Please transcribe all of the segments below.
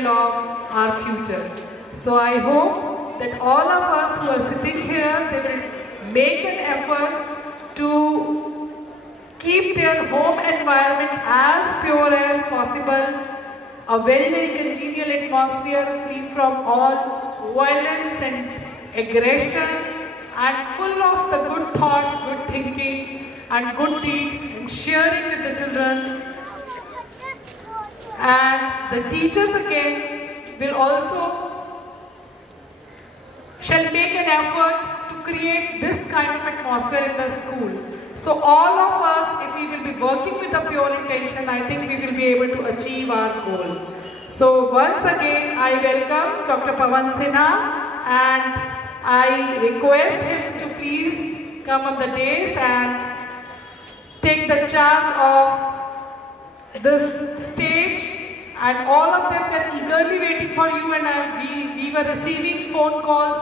of our future. So I hope that all of us who are sitting here, they will make an effort to keep their home environment as pure as possible, a very, very congenial atmosphere free from all violence and aggression, and full of the good thoughts, good thinking and good deeds, and sharing with the children. And the teachers again will also shall make an effort to create this kind of atmosphere in the school. So all of us, if we will be working with a pure intention, I think we will be able to achieve our goal. So once again, I welcome Dr. Pawan Sinha, and I request him to please come on the dais and take the charge of this stage. And all of them were eagerly waiting for you, and we were receiving phone calls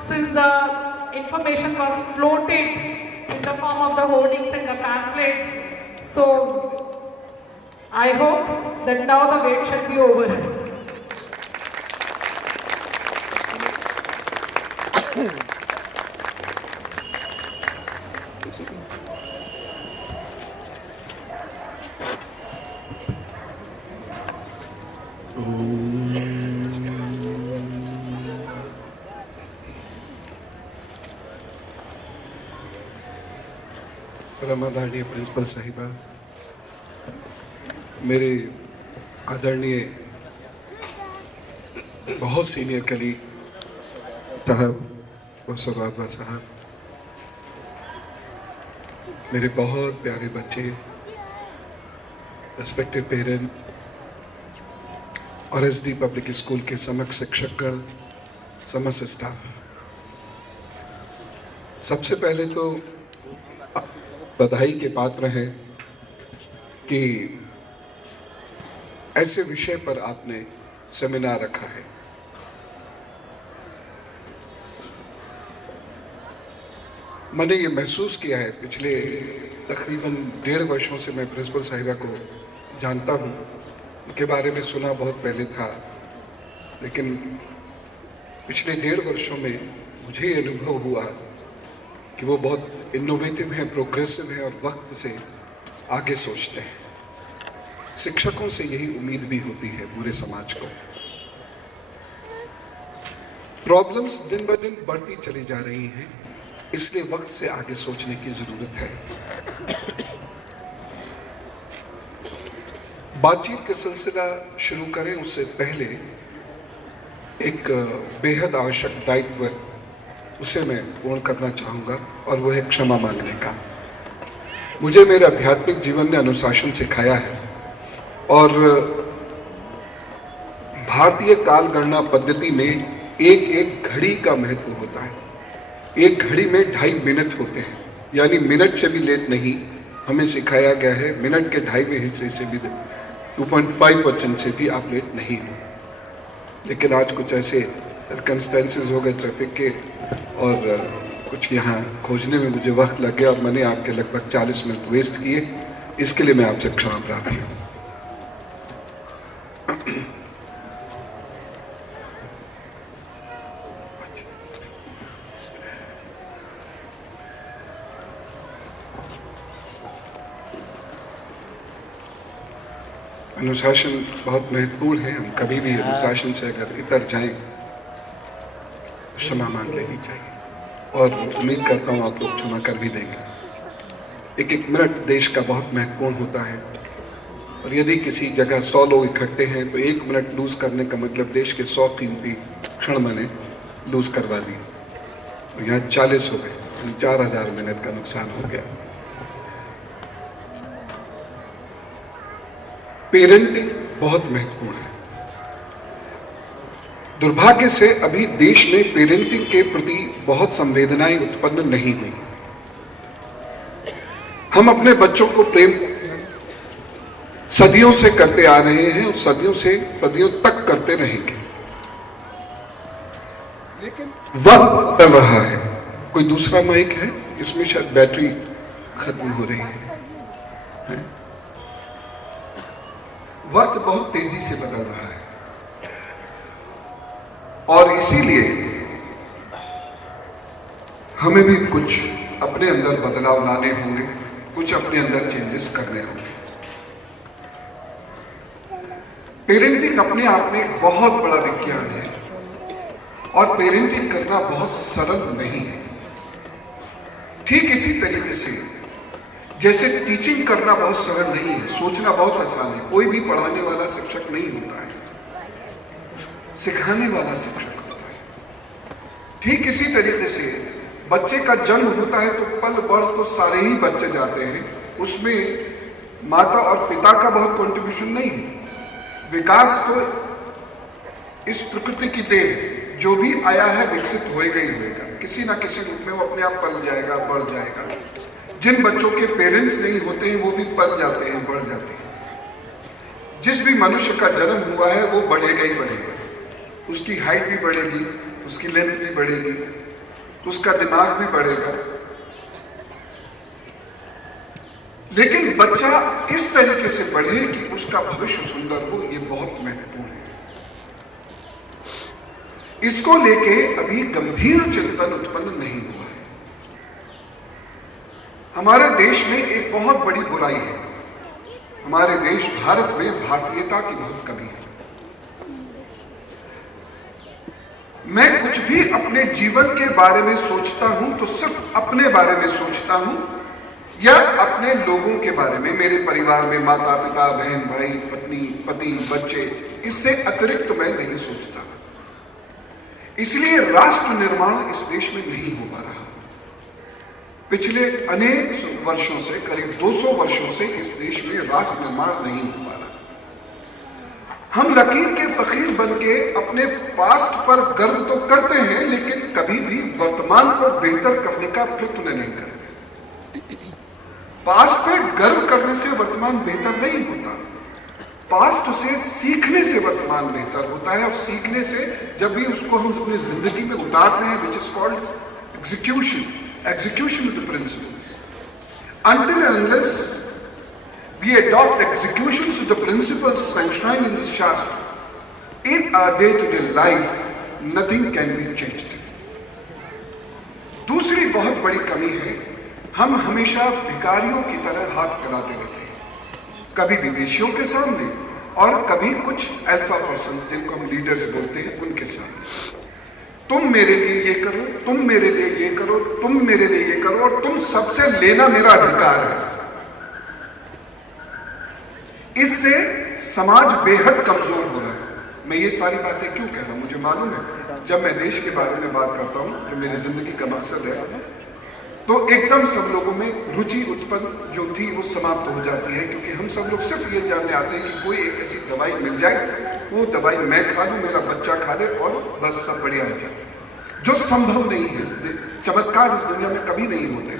since the information was floated in the form of the hoardings and the pamphlets. So I hope that now the wait should be over. आदरणीय principal साहिबा, मेरे आदरणीय बहुत senior colleague साहब, professor बाबा साहब, मेरे बहुत प्यारे बच्चे, रेस्पेक्टिव पेरेंट और एसडी पब्लिक स्कूल के समस्त शिक्षकगण, समस्त स्टाफ, सबसे पहले तो बधाई के पात्र हैं कि ऐसे विषय पर आपने सेमिनार रखा है। मैंने ये महसूस किया है, पिछले तकरीबन 1.5 वर्षों से मैं प्रिंसिपल साहिबा को जानता हूँ, उनके बारे में सुना बहुत पहले था, लेकिन पिछले 1.5 वर्षों में मुझे ये अनुभव हुआ कि वो बहुत इनोवेटिव हैं, प्रोग्रेसिव हैं और वक्त से आगे सोचते हैं। शिक्षकों से यही उम्मीद भी होती है पूरे समाज को। प्रॉब्लम्स दिन ब दिन बढ़ती चली जा रही हैं, इसलिए वक्त से आगे सोचने की जरूरत है। बातचीत का सिलसिला शुरू करें उससे पहले एक बेहद आवश्यक दायित्व उसे मैं पूर्ण करना चाहूँगा, और वह है क्षमा मांगने का। मुझे मेरे आध्यात्मिक जीवन ने अनुशासन सिखाया है, और भारतीय काल गणना पद्धति में एक एक घड़ी का महत्व होता है। एक घड़ी में 2.5 मिनट होते हैं, यानी मिनट से भी लेट नहीं। हमें सिखाया गया है मिनट के 2.5वें हिस्से से भी 2.5% से भी आप लेट नहीं हो। लेकिन आज कुछ ऐसे सर्कमस्टेंसेस हो गए ट्रैफिक के, और कुछ यहाँ खोजने में मुझे वक्त लग गया, और मैंने आपके लगभग 40 मिनट वेस्ट किए। इसके लिए मैं आपसे क्षमा प्रार्थी हूँ। अनुशासन बहुत महत्वपूर्ण है। हम कभी भी अनुशासन से अगर इतर जाएं, क्षमा मांग लेनी चाहिए, और उम्मीद करता हूँ आप लोग क्षमा कर भी देंगे। एक एक मिनट देश का बहुत महत्वपूर्ण होता है, और यदि किसी जगह 100 लोग इकट्ठे हैं तो 1 मिनट लूज करने का मतलब देश के 100 कीमती क्षण मैंने लूज करवा दिए, और यहाँ 40 हो गए, 4000 मिनट का नुकसान हो गया। पेरेंटिंग बहुत महत्वपूर्ण है। दुर्भाग्य से अभी देश में पेरेंटिंग के प्रति बहुत संवेदनाएं उत्पन्न नहीं हुई। हम अपने बच्चों को प्रेम सदियों से करते आ रहे हैं, और सदियों तक करते रहेंगे, लेकिन वक्त चल रहा है। कोई दूसरा माइक है? इसमें शायद बैटरी खत्म हो रही है। वक्त बहुत तेजी से बदल रहा है। इसीलिए हमें भी कुछ अपने अंदर बदलाव लाने होंगे, कुछ अपने अंदर चेंजेस करने होंगे। पेरेंटिंग अपने आप में एक बहुत बड़ा विज्ञान है और पेरेंटिंग करना बहुत सरल नहीं है। ठीक इसी तरीके से जैसे टीचिंग करना बहुत सरल नहीं है, सोचना बहुत आसान है। कोई भी पढ़ाने वाला शिक्षक नहीं होता है, सिखाने वाला शिक्षक होता है। ठीक इसी तरीके से बच्चे का जन्म होता है तो पल बढ़ तो सारे ही बच्चे जाते हैं, उसमें माता और पिता का बहुत कंट्रीब्यूशन नहीं है। विकास तो इस प्रकृति की देन है, जो भी आया है विकसित होएगा ही होएगा, किसी ना किसी रूप में वो अपने आप पल जाएगा, बढ़ जाएगा। जिन बच्चों के पेरेंट्स नहीं होते हैं वो भी पल जाते हैं, बढ़ जाते हैं। जिस भी मनुष्य का जन्म हुआ है वो बढ़ेगा ही बढ़ेगा, उसकी हाइट भी बढ़ेगी, उसकी लेंथ भी बढ़ेगी, उसका दिमाग भी बढ़ेगा। लेकिन बच्चा इस तरीके से बढ़े कि उसका भविष्य सुंदर हो, ये बहुत महत्वपूर्ण है। इसको लेके अभी गंभीर चिंतन उत्पन्न नहीं हुआ है। हमारे देश में एक बहुत बड़ी बुराई है। हमारे देश भारत में भारतीयता की बहुत कमी है। मैं कुछ भी अपने जीवन के बारे में सोचता हूं तो सिर्फ अपने बारे में सोचता हूं या अपने लोगों के बारे में, मेरे परिवार में माता पिता बहन भाई पत्नी पति बच्चे, इससे अतिरिक्त मैं नहीं सोचता। इसलिए राष्ट्र निर्माण इस देश में नहीं हो पा रहा। पिछले अनेक वर्षों से, करीब 200 वर्षों से इस देश में राष्ट्र निर्माण नहीं हो पा रहा। हम लकीर के फकीर बन के अपने पास्ट पर गर्व तो करते हैं, लेकिन कभी भी वर्तमान को बेहतर करने का प्रयत्न नहीं करते। पास्ट पे गर्व करने से वर्तमान बेहतर नहीं होता, पास्ट से सीखने से वर्तमान बेहतर होता है। और सीखने से जब भी उसको हम अपनी जिंदगी में उतारते हैं, which is called execution of the principles. Until and unless we adopt executions of the principles enshrined in this Shastra in our day-to-day life, nothing can be changed. दूसरी बहुत बड़ी कमी है, हम हमेशा भिखारियों की तरह हाथ फैलाते रहते हैं, कभी विदेशियों के सामने और कभी कुछ अल्फा पर्सन जिनको हम लीडर्स बोलते हैं उनके सामने। तुम मेरे लिए ये करो, तुम मेरे लिए ये करो, तुम मेरे लिए ये करो, और तुम सबसे लेना मेरा अधिकार है। इससे समाज बेहद कमजोर हो रहा है। मैं ये सारी बातें क्यों कह रहा हूं, मुझे मालूम है जब मैं देश के बारे में बात करता हूं, जो मेरी जिंदगी का मकसद है, तो एकदम सब लोगों में रुचि उत्पन्न जो थी वो समाप्त हो जाती है, क्योंकि हम सब लोग सिर्फ ये जानने आते हैं कि कोई एक ऐसी दवाई मिल जाए, वो दवाई मैं खा लूं, मेरा बच्चा खा ले और बस सब बढ़िया हो जाए, जो संभव नहीं है। चमत्कार इस दुनिया में कभी नहीं होते।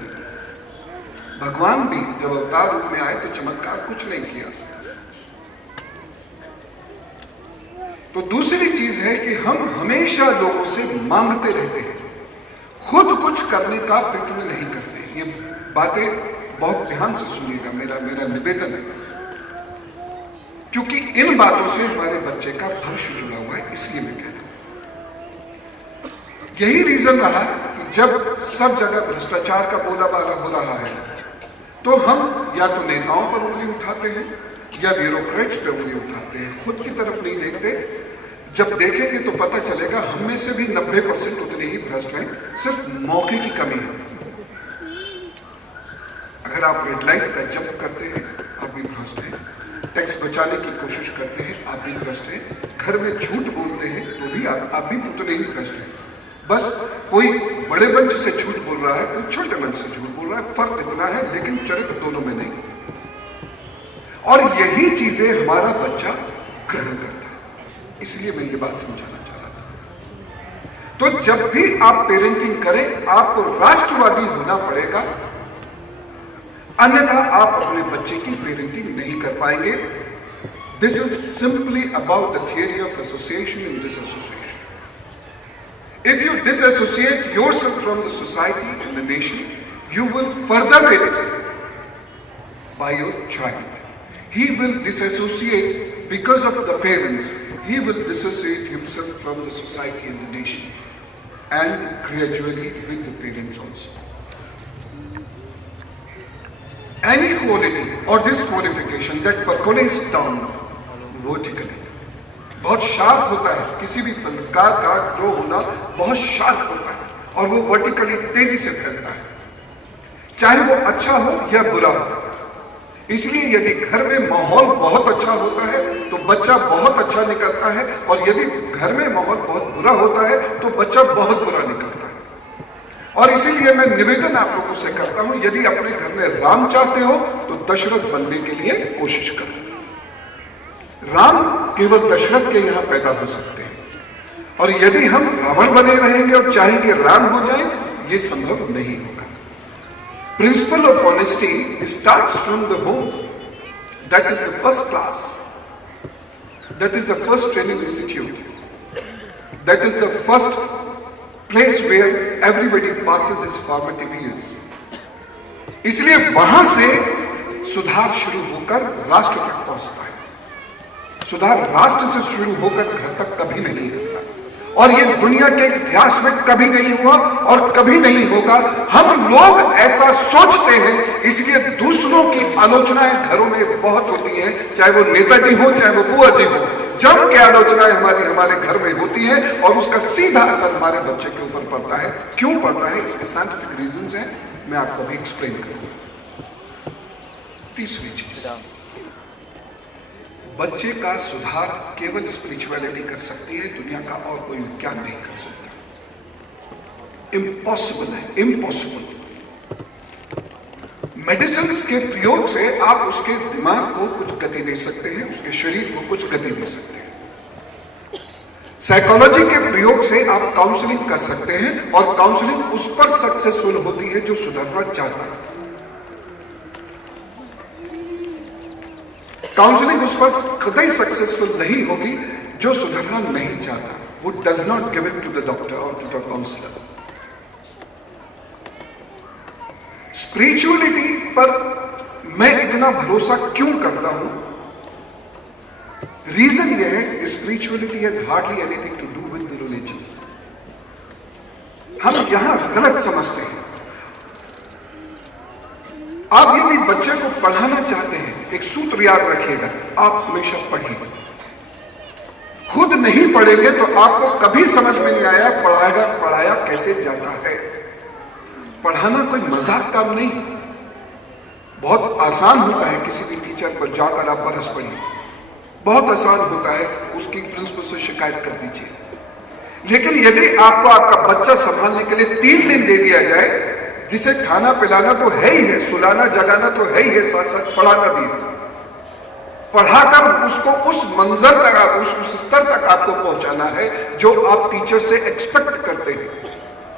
भगवान भी जब अवतार रूप में आए तो चमत्कार कुछ नहीं किया। तो दूसरी चीज है कि हम हमेशा लोगों से मांगते रहते हैं, खुद कुछ करने का प्रयत्न नहीं करते। ये बातें बहुत ध्यान से सुनिएगा, मेरा निवेदन है, क्योंकि इन बातों से हमारे बच्चे का भविष्य जुड़ा हुआ है। इसलिए मैं कह रहा हूं, यही रीजन रहा कि जब सब जगह भ्रष्टाचार का बोलाबाला हो रहा है तो हम या तो नेताओं पर उंगली उठाते हैं या ब्यूरोक्रेट्स पे उंगली उठाते हैं, खुद की तरफ नहीं देखते। जब देखेंगे तो पता चलेगा हम में से भी 90% उतने ही भ्रष्ट हैं, सिर्फ मौके की कमी है। अगर आप रेड लाइट का जब्त करते हैं आप भी भ्रष्ट हैं, टैक्स बचाने की कोशिश करते हैं आप भी भ्रष्ट हैं, घर में झूठ बोलते हैं तो भी आप भी उतने ही भ्रष्ट हैं। बस कोई बड़े मंच से झूठ बोल रहा है, कोई छोटे मंच से झूठ बोल रहा है, फर्क इतना है, लेकिन चरित्र दोनों में नहीं। और यही चीजें हमारा बच्चा ग्रहण करता है। इसलिए मैं ये बात समझाना चाह रहा था। तो जब भी आप पेरेंटिंग करें आपको राष्ट्रवादी होना पड़ेगा, अन्यथा आप अपने बच्चे की पेरेंटिंग नहीं कर पाएंगे। This is simply about the theory of association and dissociation. If you disassociate yourself from the society and the nation, you will further it by your child. He will disassociate because of the parents, he will dissociate himself from the society and the nation, and gradually with the parents also. Any quality or disqualification that percolates down vertically, बहुत sharp होता है, किसी भी संस्कार का grow होना बहुत sharp होता है और वो वर्टिकली तेजी से फैलता है, चाहे वो अच्छा हो या बुरा हो। इसलिए यदि घर में माहौल बहुत अच्छा होता है तो बच्चा बहुत अच्छा निकलता है, और यदि घर में माहौल बहुत बुरा होता है तो बच्चा बहुत बुरा निकलता है। और इसीलिए मैं निवेदन आप लोगों से करता हूं, यदि अपने घर में राम चाहते हो तो दशरथ बनने के लिए कोशिश करो। राम केवल दशरथ के यहां पैदा हो सकते हैं, और यदि हम रावण बने रहेंगे और चाहेंगे राम हो जाए, ये संभव नहीं होगा। Principle of honesty starts from the home. That is the first class. That is the first training institute. That is the first place where everybody passes his formative years. इसलिए वहां से सुधार शुरू होकर राष्ट्र तक पहुंचता है। सुधार राष्ट्र से शुरू होकर घर तक कभी नहीं होता, और ये दुनिया के इतिहास में कभी नहीं हुआ और कभी नहीं होगा। हम लोग ऐसा सोचते हैं, इसलिए दूसरों की आलोचनाएं घरों में बहुत होती हैं, चाहे वो नेताजी हो चाहे वो बुआ जी हो। जब के आलोचनाएं हमारे घर में होती हैं और उसका सीधा असर हमारे बच्चे के ऊपर पड़ता है। क्यों पड़ता है, इसके साइंटिफिक रीजंस हैं, मैं आपको भी एक्सप्लेन करूंगा। तीसरी चीज, बच्चे का सुधार केवल स्पिरिचुअलिटी कर सकती है, दुनिया का और कोई विज्ञान नहीं कर सकता। इम्पॉसिबल है, इम्पॉसिबल। मेडिसिन के प्रयोग से आप उसके दिमाग को कुछ गति दे सकते हैं, उसके शरीर को कुछ गति दे सकते हैं। साइकोलॉजी के प्रयोग से आप काउंसलिंग कर सकते हैं, और काउंसलिंग उस पर सक्सेसफुल होती है जो सुधरना चाहता है। काउंसलिंग उस पर कतई सक्सेसफुल नहीं होगी जो सुधरना नहीं चाहता। वो does not give it to the doctor और टू द काउंसलर। स्पिरिचुअलिटी पर मैं इतना भरोसा क्यों करता हूं? रीजन यह है, spirituality has hardly anything to do with the religion. हम यहां गलत समझते हैं। आप यदि बच्चे को पढ़ाना चाहते हैं, एक सूत्र याद रखिएगा, आप हमेशा पढ़िए। खुद नहीं पढ़ेंगे तो आपको कभी समझ में नहीं आया पढ़ाया कैसे जाता है। पढ़ाना कोई मजाक काम नहीं। बहुत आसान होता है किसी भी टीचर पर जाकर आप बरस पढ़िए, बहुत आसान होता है, उसकी प्रिंसिपल से शिकायत कर दीजिए। लेकिन यदि आपको आपका बच्चा संभालने के लिए 3 दिन दे दिया जाए, जिसे खाना पिलाना तो है ही है, सुलाना जगाना तो है ही है, साथ साथ पढ़ाना भी है, पढ़ाकर उसको उस मंजर तक, उस स्तर तक आपको पहुंचाना है जो आप टीचर से एक्सपेक्ट करते हैं,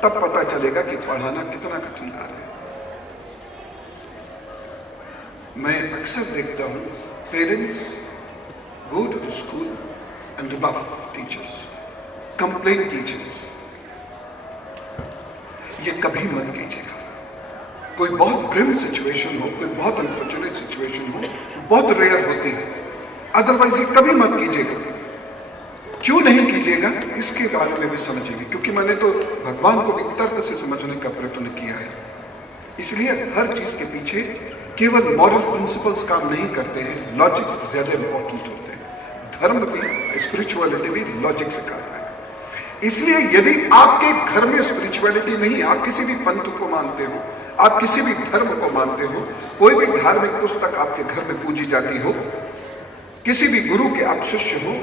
तब पता चलेगा कि पढ़ाना कितना कठिन कार्य है। मैं अक्सर देखता हूं, parents go to the school and rebuff teachers, complain teachers. ये कभी मत कीजिएगा। कोई बहुत ग्रिम सिचुएशन हो, कोई बहुत अनफॉर्चुनेट सिचुएशन हो, बहुत रेयर होती है, अदरवाइज ये कभी मत कीजिएगा। क्यों नहीं कीजिएगा, इसके बारे में भी समझेंगे, क्योंकि मैंने तो भगवान को भी तर्क से समझने का प्रयत्न किया है। इसलिए हर चीज के पीछे केवल मॉरल प्रिंसिपल्स काम नहीं करते हैं, लॉजिक ज्यादा इंपॉर्टेंट होते हैं। धर्म भी, स्पिरिचुअलिटी भी लॉजिक से करता है। इसलिए यदि आपके घर में स्पिरिचुअलिटी नहीं, आप किसी भी पंथ को मानते हो, आप किसी भी धर्म को मानते हो, कोई भी धार्मिक पुस्तक आपके घर में पूजी जाती हो, किसी भी गुरु के आप शिष्य हो,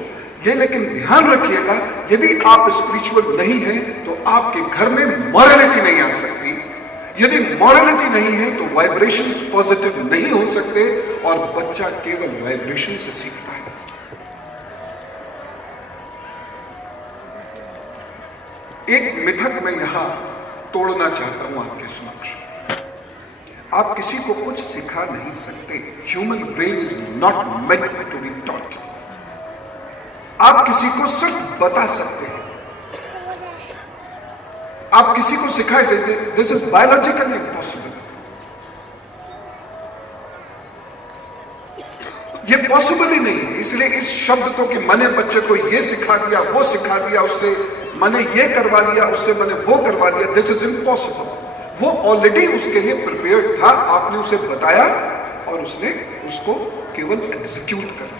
ये लेकिन ध्यान रखिएगा, यदि आप स्पिरिचुअल नहीं हैं तो आपके घर में मॉरलिटी नहीं आ सकती। यदि मॉरलिटी नहीं है तो वाइब्रेशंस पॉजिटिव नहीं हो सकते, और बच्चा केवल वाइब्रेशन से सीखता है। एक मिथक मैं यहां तोड़ना चाहता हूं आपके समक्ष। आप किसी को कुछ सिखा नहीं सकते। Human brain is not meant to be taught. आप किसी को सिर्फ बता सकते हैं, आप किसी को सिखा सकते। This is biologically impossible. ये पॉसिबल ही नहीं है। इसलिए इस शब्द को कि मैंने बच्चे को ये सिखा दिया, वो सिखा दिया, उससे मैंने ये करवा लिया, उससे मैंने वो करवा लिया, दिस इज इम्पॉसिबल। वो ऑलरेडी उसके लिए प्रिपेयर्ड था, आपने उसे बताया और उसने उसको केवल एग्जीक्यूट कर लिया।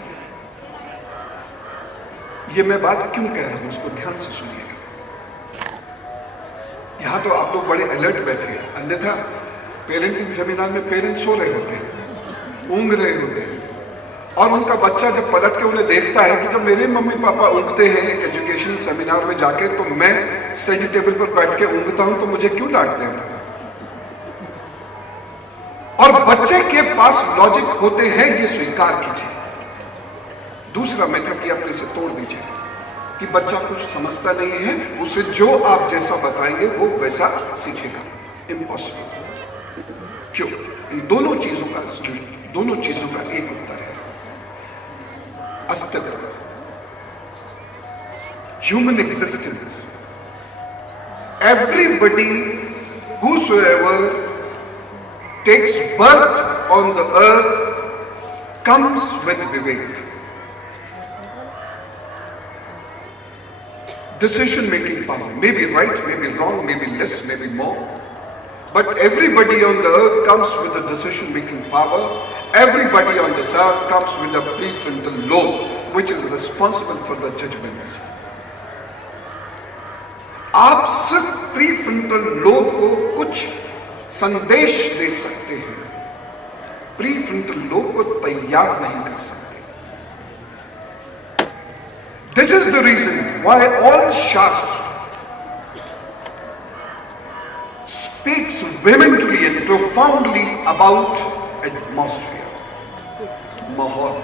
ये मैं बात क्यों कह रहा हूं, उसको ध्यान से सुनिएगा। यहां तो आप लोग बड़े अलर्ट बैठे हैं, अन्यथा पेरेंटिंग सेमिनार में पेरेंट्स सो रहे होते हैं, ऊँघ रहे होते हैं, और उनका बच्चा जब पलट के उन्हें देखता है कि जब मेरे मम्मी पापा ऊँघते हैं एक एजुकेशन सेमिनार में जाके, तो मैं स्टडी टेबल पर बैठ के ऊँघता हूं, तो मुझे क्यों डांटते हैं? और बच्चे के पास लॉजिक होते हैं, ये स्वीकार कीजिए। दूसरा मेथड ये अपने से तोड़ दीजिए कि बच्चा कुछ समझता नहीं है, उसे जो आप जैसा बताएंगे वो वैसा सीखेगा। इम्पॉसिबल। क्यों? इन दोनों चीजों का एक उत्तर है, अस्तित्व, human existence. Everybody whosoever takes birth on the earth comes with Vivek. Decision making power, maybe right, maybe wrong, maybe less, maybe more, but everybody on the earth comes with a decision making power. Everybody on this earth comes with a prefrontal lobe which is responsible for the judgments. आप सिर्फ prefrontal lobe को कुछ संदेश दे सकते हैं, prefrontal lobe को तैयार नहीं कर सकते। This is the reason why all Shastra speaks vehemently and profoundly about atmosphere, माहौल।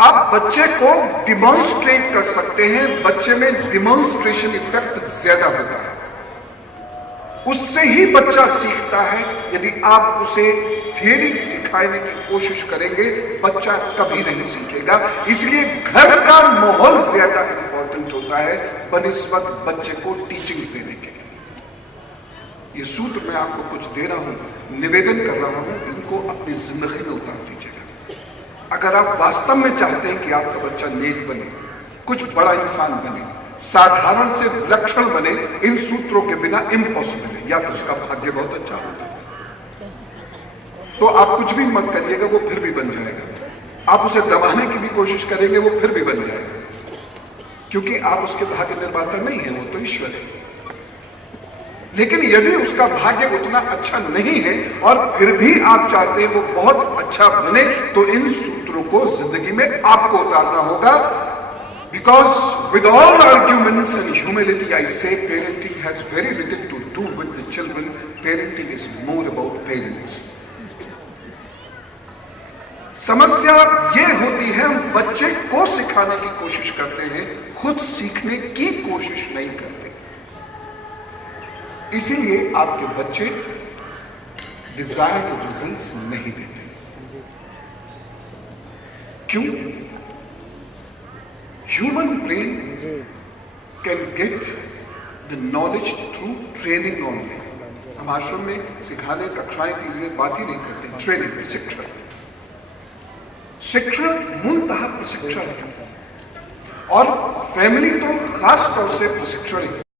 आप बच्चे को डिमॉन्स्ट्रेट कर सकते हैं, बच्चे में डिमॉन्स्ट्रेशन इफेक्ट ज्यादा होता है, उससे ही बच्चा सीखता है। यदि आप उसे थ्योरी सिखाने की कोशिश करेंगे, बच्चा कभी नहीं सीखेगा। इसलिए घर का माहौल ज्यादा इंपॉर्टेंट होता है बनिस्बत बच्चे को टीचिंग्स देने के। ये सूत्र मैं आपको कुछ दे रहा हूं, निवेदन कर रहा हूं, इनको अपनी जिंदगी में उतार दीजिएगा। अगर आप वास्तव में चाहते हैं कि आपका बच्चा नेक बने, कुछ बड़ा इंसान बने, साधारण से विलक्षण बने, इन सूत्रों के बिना इम्पॉसिबल है। या तो उसका भाग्य बहुत अच्छा होगा, तो आप कुछ भी मत करिएगा, वो फिर भी बन जाएगा। आप उसे दबाने की भी कोशिश करेंगे, वो फिर भी बन जाएगा, क्योंकि आप उसके भाग्य निर्माता नहीं है, वो तो ईश्वर है। लेकिन यदि उसका भाग्य उतना अच्छा नहीं है और फिर भी आप चाहते हैं वो बहुत अच्छा बने, तो इन सूत्रों को जिंदगी में आपको उतारना होगा। Because with all arguments and humility, I say parenting has very little to do with the children. Parenting is more about parents. समस्या ये होती है, हम बच्चे को सिखाने की कोशिश करते हैं, खुद सीखने की कोशिश नहीं करते। इसीलिए आपके बच्चे डिजायर्ड रिजल्ट्स नहीं देते। क्यों? Human brain can get the knowledge through training only. हम आश्रम में सिखाने कक्षाएं तीसरे बात ही नहीं करते, ट्रेनिंग, प्रशिक्षण। शिक्षण मूलतः प्रशिक्षण है, और फैमिली तो खास तौर से प्रशिक्षण है।